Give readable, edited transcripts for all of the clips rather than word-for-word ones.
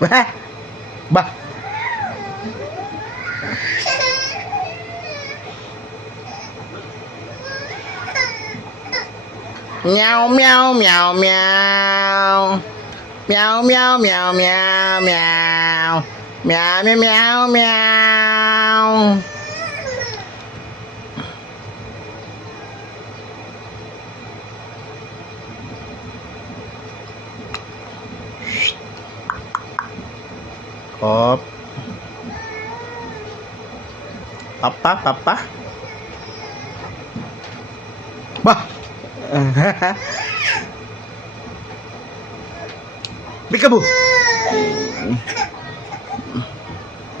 Bah. Bah. Meow meow meow meow. Meow meow meow meow meow. Meow meow meow meow. Hop. Papa, papa. Bah. Peekaboo.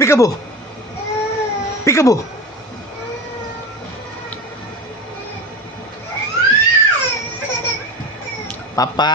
Peekaboo. Peekaboo. Papa.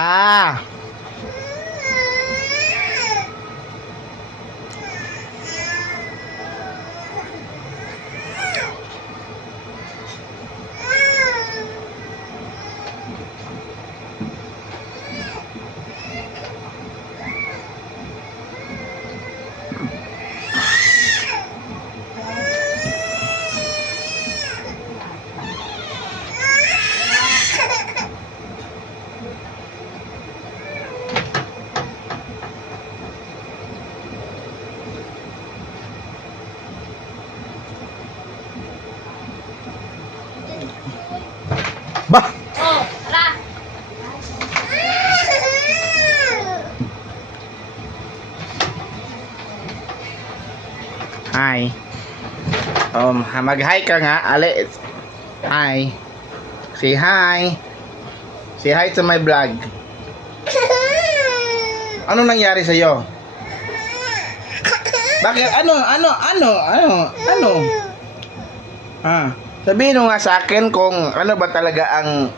Bah. Oh, tara. Hi. Mag-hi ka nga, Ali. Hi. Say hi. Say hi to my vlog. Ano nangyari sa iyo? Bakit? Ano? Sabihin mo nga sa akin kung ano ba talaga ang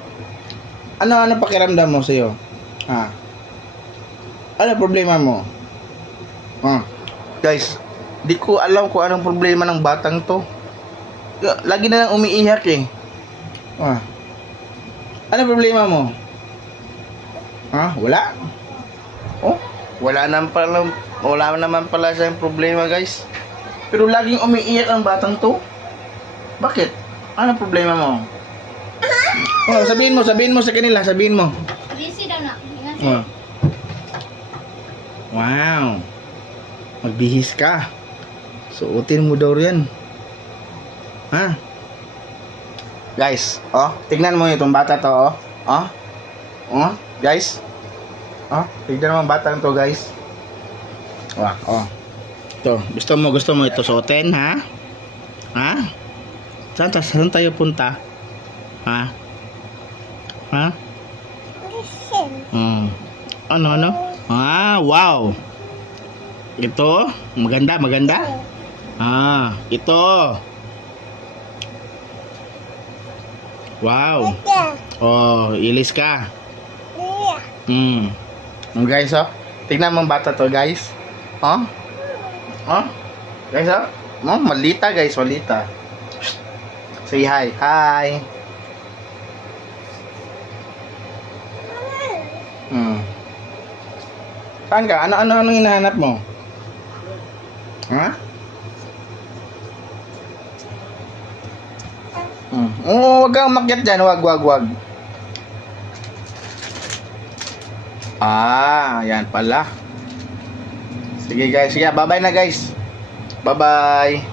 ano pakiramdam mo sa iyo? Ano problema mo? Guys, di ko alam kung anong problema ng batang to. Lagi na lang umiiyak eh. Ano problema mo? Wala? Oh, wala naman pala siyang problema, guys. Pero laging umiiyak ang batang to. Bakit? Ano problema mo? Sabihin mo sa kanila, sabihin mo. Busy daw na. Ingat. Wow. Magbihis ka. Suotin mo daw yan. Guys, tignan mo itong bata to, guys. Tignan mo ang batang to, guys. Ito, gusto mo ito suotin, ha? Saan tayo punta? Ano? Wow. Ito, maganda. Ito. Wow. Oh, ilis ka. Guys, tignan mo ang bata to, guys. Guys, malita, guys, malita. Say hi. Hi. Saan ka? Anong hinahanap mo? Huwag kang umakyat dyan. Wag. Yan pala. Sige guys. Sige, bye-bye na guys. Bye-bye.